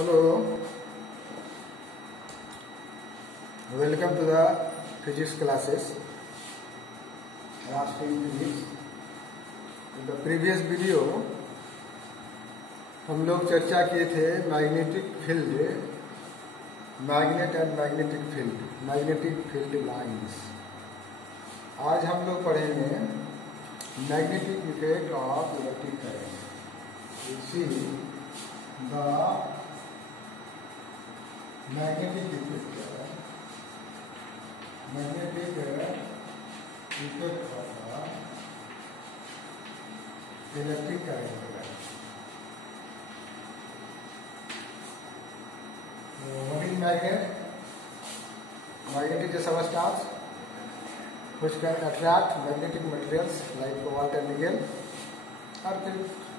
Hello, welcome to the physics classes. Last physics. In the previous video हम लोग चर्चा किए थे magnetic field, magnet and magnetic field lines. आज हम लोग पढ़ेंगे magnetic effect of electric current. See the magnetic effect of electric current. What is magnet? Magnet is a substance which can attract magnetic materials like cobalt and nickel। और फिर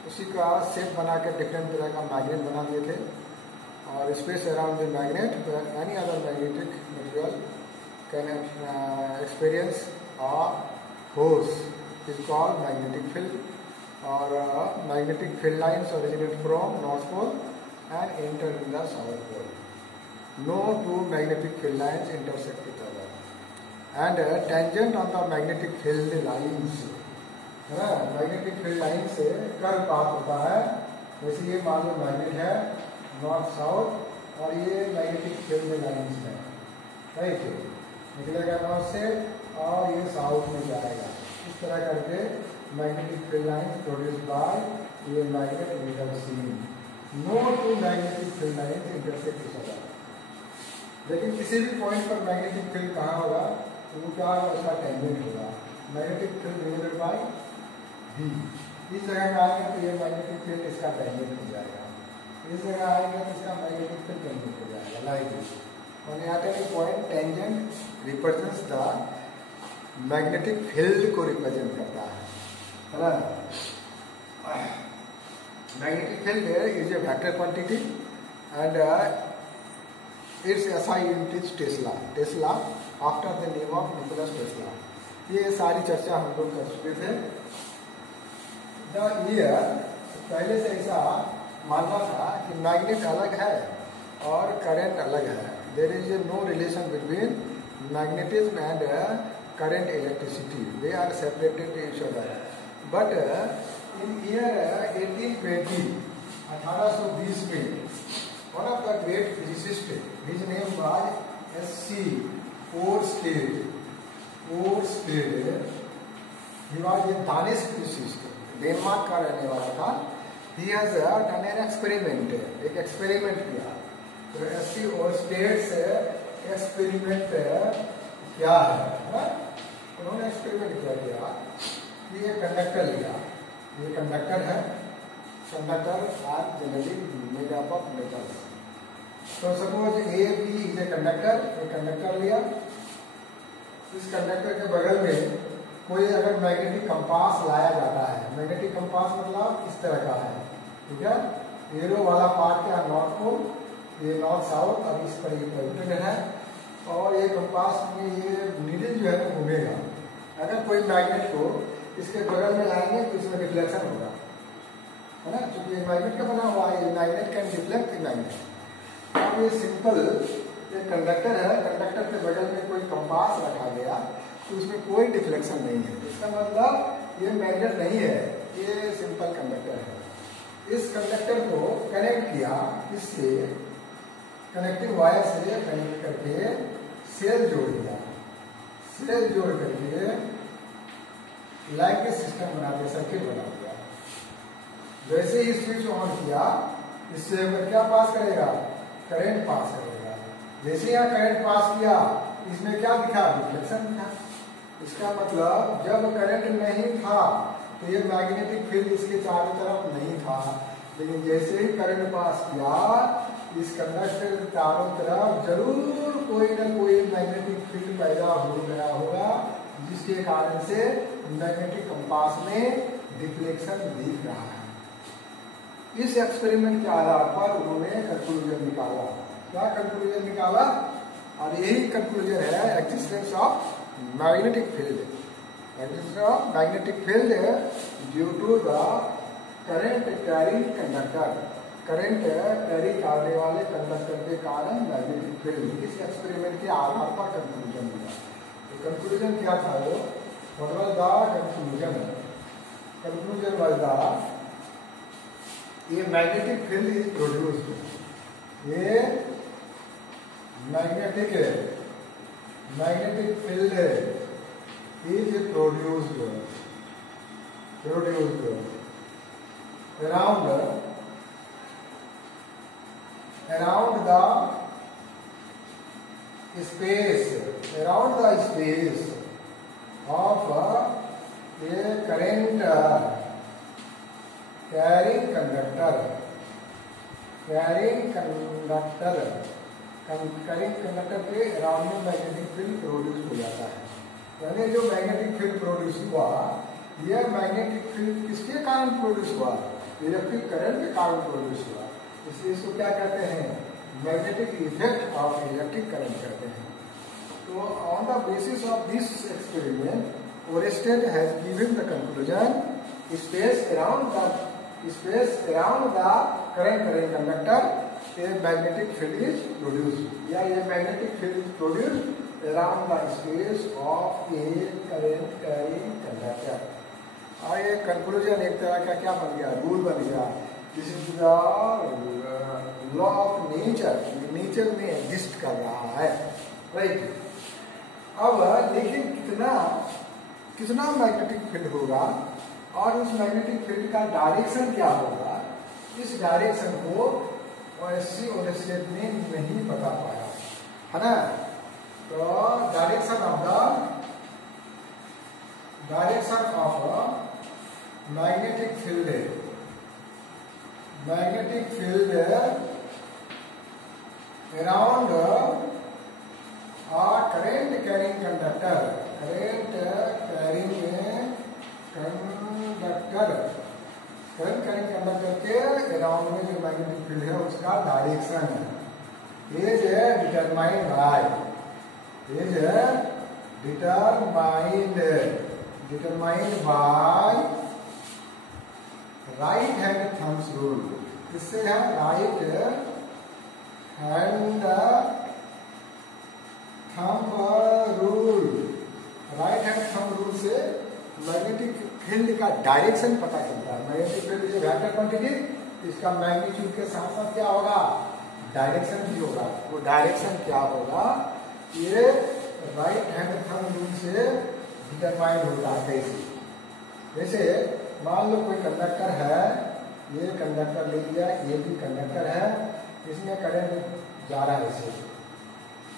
उसी का shape बना के डिफरेंट तरह का मैग्नेट बना दिए थे, और space around the magnet any other magnetic material can experience a force is called magnetic field. और magnetic field lines originate from north pole and enter in the south pole. No two magnetic field lines intersect each other. And tangent on the magnetic field lines, है ना, magnetic field line से curve pass होता है। जैसे ये मान लो magnet है नॉर्थ साउथ, और ये मैग्नेटिक फील्ड लाइन्स है, राइट। निकलेगा नॉर्थ से और ये साउथ में जाएगा। इस तरह करके magnetic field lines produced by ये magnet metre seen. No two magnetic field lines intersect each other. लेकिन किसी भी पॉइंट पर मैग्नेटिक फील्ड कहाँ होगा, वो क्या होगा, उसका टेंजेंट होगा। Magnetic field divided by B. इस जगह में आएंगे तो ये मैग्नेटिक फील्ड इसका टेंजेंट हो जाएगा, इस जगह आएंगे तो इसका मैग्नेटिक फील्ड टेंजेंट हो जाएगा, लाइक दिस। और यहाँ पे point tangent represents the magnetic field को रिप्रेजेंट करता है ना। Magnetic field is a vector quantity and its SI unit is Tesla. Tesla after the name of Nikola Tesla. ये सारी चर्चा हम लोग कर चुके थे। The year पहले से ऐसा मानना था कि मैग्नेट अलग है और करंट अलग है। There is no relation between magnetism and current electricity. They are separated to each other. But in year 1820, 1820 में, one of the great physicists, his name was S.C. Oersted. He was a Danish physicist, Denmark का रहने वाला था। He has done an experiment, एक experiment किया। तो S.C. Oersted से experiment क्या है, उन्होंने एक्सपेरिमेंट क्या किया, ये कंडक्टर लिया। ये कंडक्टर है, conductor are generally made up of metals. तो suppose A B is a conductor, ये कंडक्टर लिया। इस कंडक्टर के बगल में कोई अगर मैग्नेटिक कंपास लाया जाता है, मैग्नेटिक कंपास मतलब इस तरह का है, ठीक है। एरो वाला पार्ट क्या, नॉर्थ पोल, ये नॉर्थ साउथ, अब इस पर ये पॉइंटेड है, और ये कंपास में ये नीडल जो है घूमेगा। अगर कोई मैग्नेट को इसके बगल में लाएंगे तो इसमें डिफ्लेक्शन होगा, है ना, क्योंकि ये मैग्नेट का बना हुआ है। Magnet can deflect the magnet. अब ये सिंपल एक कंडक्टर है, कंडक्टर के बगल में कोई कंपास रखा गया तो उसमें कोई डिफ्लेक्शन नहीं है। इसका मतलब ये मैग्नेट नहीं है, ये सिंपल कंडक्टर है। इस कंडक्टर को कनेक्ट किया, इससे कनेक्टिंग वायर से कनेक्ट करके सेल जोड़ दिया। सेल जोड़ करके लाइट के सिस्टम बना दिया, सर्किट बना दिया। जैसे ही स्विच ऑन किया, इससे क्या पास करेगा, करंट पास करेगा। जैसे यहाँ करंट पास किया, इसमें क्या दिखा, रिफ्लेक्शन दिखा। इसका मतलब जब करंट नहीं था तो ये मैग्नेटिक फील्ड इसके चारों तरफ नहीं था, लेकिन जैसे ही करंट पास किया, इस कंडक्टर के चारों तरफ जरूर कोई ना कोई मैग्नेटिक फील्ड पैदा हो गया होगा, जिसके कारण से मैग्नेटिक कंपास में डिफ्लेक्शन दिख रहा है। इस एक्सपेरिमेंट के आधार पर उन्होंने कंक्लूजन निकाला। क्या कंक्लूजन निकाला, और यही कंक्लूजन है existence of magnetic field. Existence of magnetic field due to the current carrying conductor. Current carry करने वाले कंडक्टर के कारण मैग्नेटिक फील्ड। इस एक्सपेरिमेंट के आधार पर कंक्लूजन मिला। तो कंक्लूजन क्या था वो? What was the conclusion? Conclusion was the ये मैग्नेटिक फील्ड इज प्रोड्यूस्ड, ये magnetic field is produced around the space of a current carrying conductor के अराउंड में मैग्नेटिक फील्ड प्रोड्यूस हो जाता है। यानी जो मैग्नेटिक फील्ड प्रोड्यूस हुआ, यह मैग्नेटिक फील्ड किसके कारण प्रोड्यूस हुआ? इलेक्ट्रिक करंट के कारण प्रोड्यूस हुआ। इसलिए इसको क्या कहते हैं? Magnetic effect of electric current कहते हैं। तो on the basis of this experiment, Oersted has given the conclusion space around the current carrying conductor a magnetic field is produced, या ये magnetic field is produced around the space of A current carrying conductor. और ये conclusion एक तरह का क्या बन गया? रूल बन गया। This is the law of nature, nature में एग्जिस्ट कर रहा है, राइट। अब देखिए कितना मैग्नेटिक फील्ड होगा और उस मैग्नेटिक फील्ड का डायरेक्शन क्या होगा। इस डायरेक्शन को ओरेस्टेड ने नहीं बता पाया, है ना। तो direction of magnetic field around current carrying conductor के अराउंड में जो मैग्नेटिक फील्ड है उसका direction is determined by right hand thumbs rule. इससे है राइट हैंड थंब रूल से मैग्नेटिक फील्ड का डायरेक्शन पता चलता है। मैग्नेटिक फील्ड जो वेक्टर क्वांटिटी, इसका मैग्नीट्यूड के साथ साथ क्या होगा? डायरेक्शन भी होगा। वो डायरेक्शन क्या होगा? ये राइट हैंड थंब रूल से डिटरमाइन होता है। कैसे? जैसे मान लो कोई कंडक्टर है, ये कंडक्टर ले लिया, ये भी कंडक्टर है, इसमें करंट जा रहा है इसे,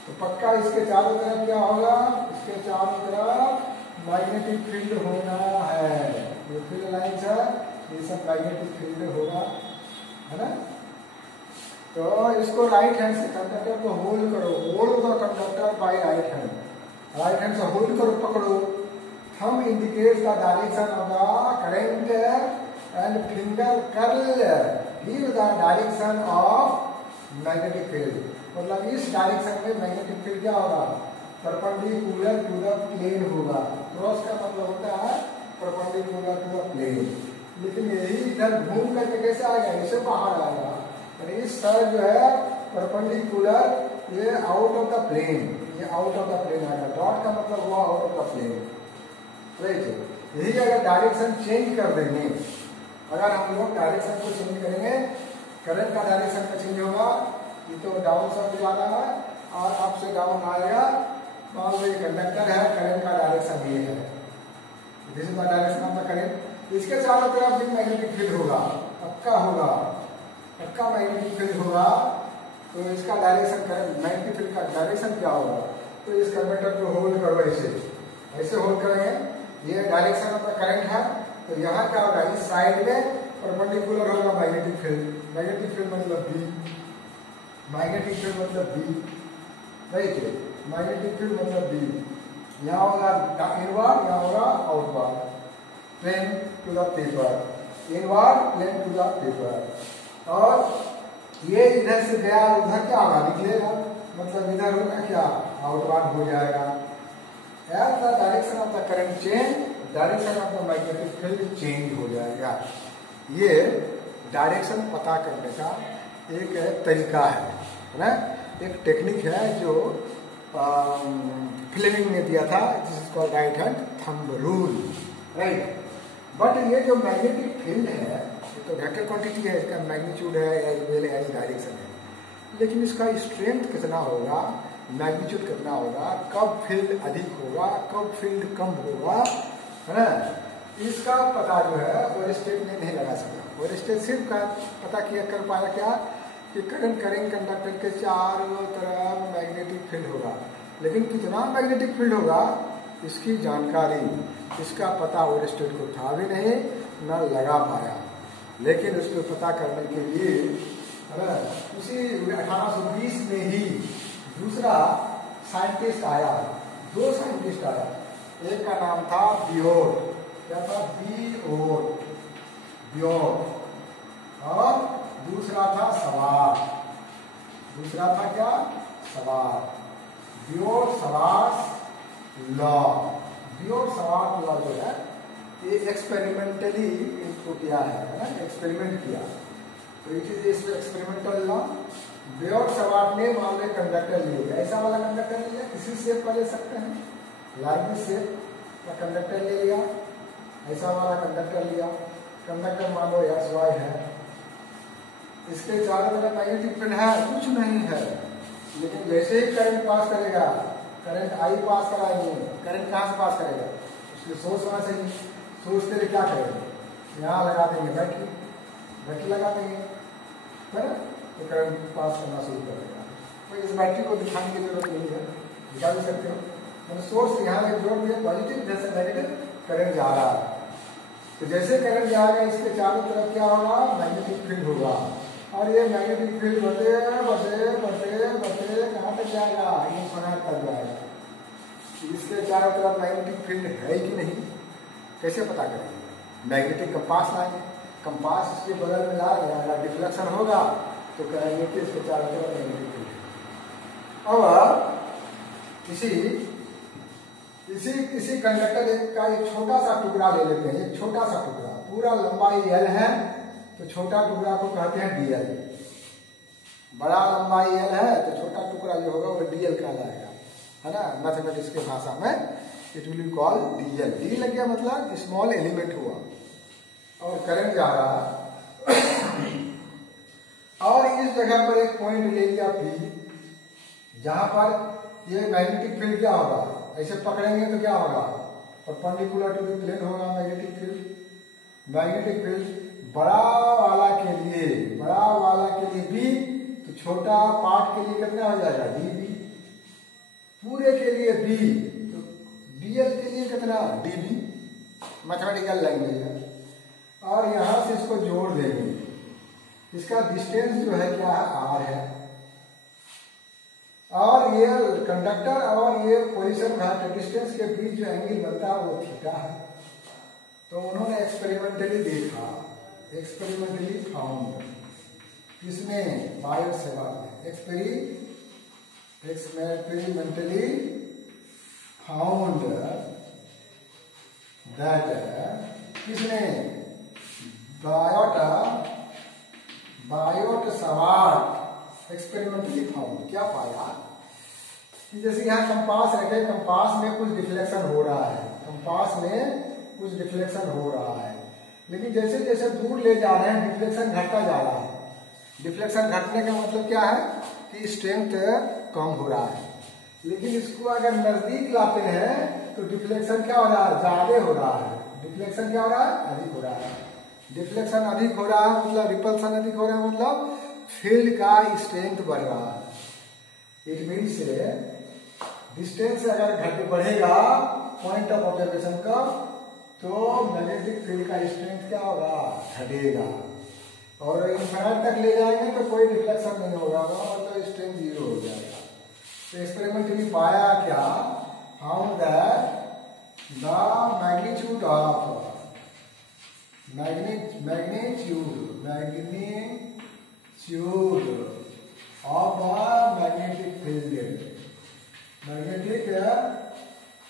तो पक्का इसके चारों तरफ क्या होगा? इसके चारों तरफ मैग्नेटिक फील्ड होना है। ये फील्ड लाइन्स है, ये सब मैग्नेटिक फील्ड होगा, है ना। तो इसको राइट हैंड से कंडक्टर को होल्ड करो, hold the conductor by right hand से होल्ड करो, पकड़ो। Thumb indicates the direction of the current and finger curl give the direction of magnetic field. मतलब इस डायरेक्शन में मैग्नेटिक फील्ड क्या होगा? परपेंडिकुलर टू द प्लेन होगा। क्रॉस का मतलब होता है परपेंडिकुलर टू द प्लेन। लेकिन यही इधर घूम करके कैसे आएगा? इसे बाहर आएगा। इस साइड जो है परपेंडिकुलर, ये आउट ऑफ द प्लेन, ये आउट ऑफ द प्लेन आएगा। डॉट का मतलब हुआ out of the plane, right. यही अगर डायरेक्शन चेंज कर देंगे, अगर हम लोग डायरेक्शन को चेंज करेंगे, करंट का डायरेक्शन का चेंज होगा। ये तो डाउन साइड जा रहा है और अप से डाउन आएगा। मान लो ये कंडक्टर है, करंट का डायरेक्शन ये है, this is the direction of the current. इसके चारों तरफ भी मैग्नेटिक फील्ड होगा, पक्का मैग्नेटिक फील्ड होगा। तो इसका डायरेक्शन, मैग्नेटिक फील्ड का डायरेक्शन क्या होगा? तो इस कंडक्टर को होल्ड करो, ऐसे होल्ड करेंगे। ये डायरेक्शन ऑफ द करंट है, तो यहाँ क्या होगा? इस साइड में परपेंडिकुलर होगा मैग्नेटिक फील्ड। मैग्नेटिक फील्ड मतलब बी, मैग्नेटिक फील्ड मतलब बी, राइट। मैग्नेटिक फील्ड मतलब बी। यहाँ होगा इनवर्ड, यहाँ होगा outward, plane to the paper, inward plane to the paper. और ये इधर से गया, उधर क्या होगा? निकलेगा, मतलब इधर होगा क्या? आउटवर्ड हो जाएगा। As the direction of the current change, direction of the magnetic field change हो जाएगा। ये डायरेक्शन पता करने का एक तरीका है ना, एक टेक्निक है जो फ्लेमिंग ने दिया था, जिसको right hand thumb rule, right. But ये जो मैग्नेटिक फील्ड है ये तो वेक्टर क्वांटिटी है, इसका मैग्नीट्यूड है एज वेल एज डायरेक्शन है, लेकिन इसका स्ट्रेंथ कितना होगा, मैग्नीट्यूड कितना होगा, कब फील्ड अधिक होगा, कब फील्ड कम होगा, है ना, इसका पता जो है ओरेस्टेड ने नहीं लगा सका। ओरेस्टेड सिर्फ का पता किया कर पाया क्या कि करंट करेंट कंडक्टर के चारों तरफ मैग्नेटिक फील्ड होगा, लेकिन कितना मैग्नेटिक फील्ड होगा इसकी जानकारी, इसका पता ओरेस्टेड को था भी नहीं, न लगा पाया। लेकिन उसको पता करने के लिए उसी 1820 में ही दूसरा साइंटिस्ट आया, दो साइंटिस्ट आया, एक का नाम था बियोर, क्या था, बियोर, और दूसरा था सवार, दूसरा था क्या, सवार, बियोर सवार लॉ। बियोर सवार लॉ जो है ये एक्सपेरिमेंटली इसको किया है ना, एक्सपेरिमेंट किया, तो इट इज एक्सपेरिमेंटल लॉ। बियोर सवार ने मान लो कंडक्टर ले लिया, ऐसा वाला कंडक्टर ले लिया, किसी शेप का ले सकते हैं, लार्ज शेप का कंडक्टर ले लिया, ऐसा वाला कंडक्टर लिया, कंडक्टर मान लो XY है, इसके चारों तरफ मैग्नेटिक फील्ड है, कुछ नहीं है, लेकिन जैसे ही करंट पास करेगा, करंट I पास कराएंगे, करंट कहाँ से पास करेगा, उसके सोर्स होना चाहिए, सोर्स के लिए क्या करेंगे, यहाँ लगा देंगे बैटरी, बैटरी लगा देंगे, है ना, तो करंट पास करना शुरू करेगा। तो इस बैटरी को दिखाने की जरूरत नहीं है, दिखा भी सकते हो, मतलब सोर्स यहाँ एक जोड़ दिया, पॉजिटिव जैसे नेगेटिव करंट जा रहा है, तो जैसे करंट जाएगा इसके चारों तरफ क्या होगा, मैग्नेटिक फील्ड होगा, और ये मैग्नेटिक फील्ड बढ़ते बढ़ते बढ़ते बढ़ते कहाँ तक जाएगा, इंफिनिट तक जाएगा। इसके चारों तरफ मैग्नेटिक फील्ड है कि नहीं, कैसे पता करेंगे, मैग्नेटिक कंपास लाएंगे, कंपास इसके बगल में लाएंगे, अगर डिफ्लेक्शन होगा तो कहेंगे कि इसके चारों तरफ मैग्नेटिक फील्ड है। अब इसी कंडक्टर का एक छोटा सा टुकड़ा ले लेते हैं, एक छोटा सा टुकड़ा, पूरा लंबाई L है, तो छोटा टुकड़ा को कहते हैं DL, बड़ा लंबाई L है तो छोटा टुकड़ा जो होगा वो DL कहलाएगा, है ना, मैथमेटिक्स के भाषा में it will be called DL। D लग गया मतलब स्मॉल एलिमेंट हुआ, और करंट जा रहा है और इस जगह पर एक पॉइंट ले लिया P, जहां पर ये मैग्नेटिक फील्ड क्या होगा, ऐसे पकड़ेंगे तो क्या होगा, परपेंडिकुलर टू द प्लेन होगा मैग्नेटिक फील्ड। मैग्नेटिक फील्ड बड़ा वाला के लिए B, तो छोटा पार्ट के लिए कितना हो जाएगा dB, पूरे के लिए B, तो DL के लिए कितना dB, मैथमेटिकल लैंग्वेज है, और यहां से इसको जोड़ देंगे, इसका डिस्टेंस जो है क्या है, R है, और ये कंडक्टर और ये पोजीशन डिस्टेंस के बीच जो एंगल बनता है वो थीटा है। तो उन्होंने एक्सपेरिमेंटली देखा, एक्सपेरिमेंटली फाउंड, किसने, बायो सेवर्ट ने एक्सपेरिमेंटली फाउंड दैट, किसने, बायोट सवार्ट एक्सपेरिमेंटली फाउंड, क्या पाया कि जैसे यहाँ कंपास रखे, कंपास में कुछ डिफ्लेक्शन हो रहा है, कंपास में कुछ डिफ्लेक्शन हो रहा है, लेकिन जैसे जैसे दूर ले जा रहे हैं डिफ्लेक्शन घटता जा रहा है। डिफ्लेक्शन घटने का मतलब क्या है कि स्ट्रेंथ कम हो रहा है, लेकिन इसको अगर नजदीक लाते हैं तो डिफ्लेक्शन क्या हो रहा है, ज्यादा हो रहा है, डिफ्लेक्शन क्या हो रहा है, अधिक हो रहा है। डिफ्लेक्शन अधिक हो रहा है मतलब रिपल्सन अधिक हो रहा है, मतलब फील्ड का स्ट्रेंथ बढ़ रहा है। इट मीन्स डिस्टेंस अगर बढ़ेगा पॉइंट ऑफ ऑब्जर्वेशन का, तो मैग्नेटिक फील्ड का स्ट्रेंथ क्या होगा, घटेगा, और इन्फिनिट तक ले जाएंगे तो कोई डिफ्लेक्शन नहीं होगा, मतलब स्ट्रेंथ 0 हो जाएगा। तो एक्सपेरिमेंटली पाया क्या, found that the magnitude of magnetic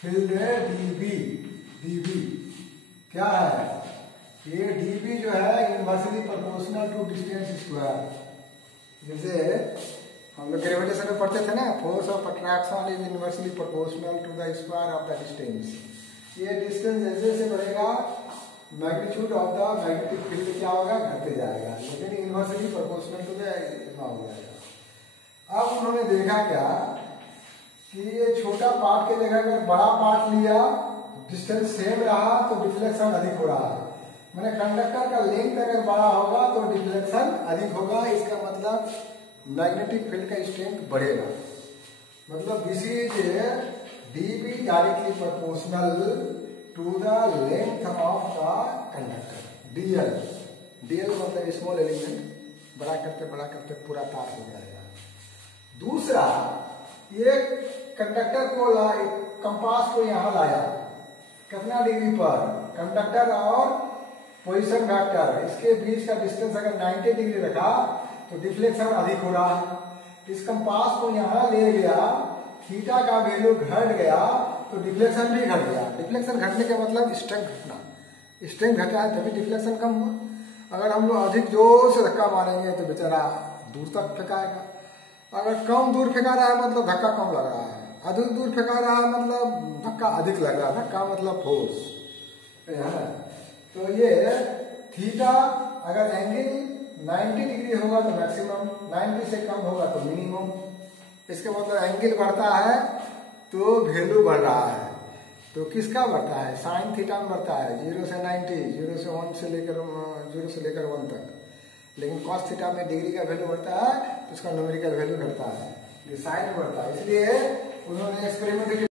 field dB क्या है, ये dp जो है inversely proportional to distance square. जैसे हम लोग ग्रेविटेशन में पढ़ते थे ना, force of attraction is inversely proportional to the square of the distance. ये डिस्टेंस जैसे जैसे बढ़ेगा magnitude of the magnetic field क्या होगा, घटते जाएगा, लेकिन इनवर्सली प्रोपोर्शनल टू द इतना हो जाएगा। अब उन्होंने देखा क्या कि ये छोटा पार्ट के जगह अगर बड़ा पार्ट लिया, डिस्टेंस सेम रहा तो डिफ्लेक्शन अधिक हो रहा है। मैंने कंडक्टर का लेंथ अगर बड़ा होगा तो डिफ्लेक्शन अधिक होगा, इसका मतलब मैग्नेटिक फील्ड का स्ट्रेंथ बढ़ेगा। मतलब this is dB directly proportional to the length of the conductor. dl मतलब स्मॉल एलिमेंट, बड़ा करते पूरा तार हो जाएगा। दूसरा, ये कंडक्टर को कंपास को यहां लाया, कितना डिग्री पर, कंडक्टर और पोजीशन वेक्टर इसके बीच का डिस्टेंस अगर 90 डिग्री रखा तो डिफ्लेक्शन अधिक हो रहा है। इस कंपास को यहां ले गया, थीटा का वैल्यू घट गया तो डिफ्लेक्शन भी घट गया। डिफ्लेक्शन घटने का मतलब स्ट्रेंथ घटना, स्ट्रेंथ घटा है तभी डिफ्लेक्शन कम हुआ। अगर हम लोग अधिक जोर से धक्का मारेंगे तो बेचारा दूर तक फेंकाएगा, अगर कम दूर फेंका रहा है मतलब धक्का कम लग रहा है, अधिक दूर फेंका रहा है मतलब धक्का अधिक लग रहा है। धक्का मतलब फोर्स। तो ये थीटा अगर एंगल 90 डिग्री होगा तो मैक्सिमम, 90 से कम होगा तो मिनिमम। इसका मतलब एंगल बढ़ता है तो वैल्यू बढ़ रहा है। तो किसका बढ़ता है, साइन थीटा में बढ़ता है, 0 से 90, 0 से 1 से लेकर 0 से लेकर 1 तक। लेकिन कॉस थीटा में डिग्री का वैल्यू बढ़ता है तो उसका न्यूमेरिकल वैल्यू घटता है, ये साइन बढ़ता है। इसलिए उन्होंने एक्सपेरिमेंट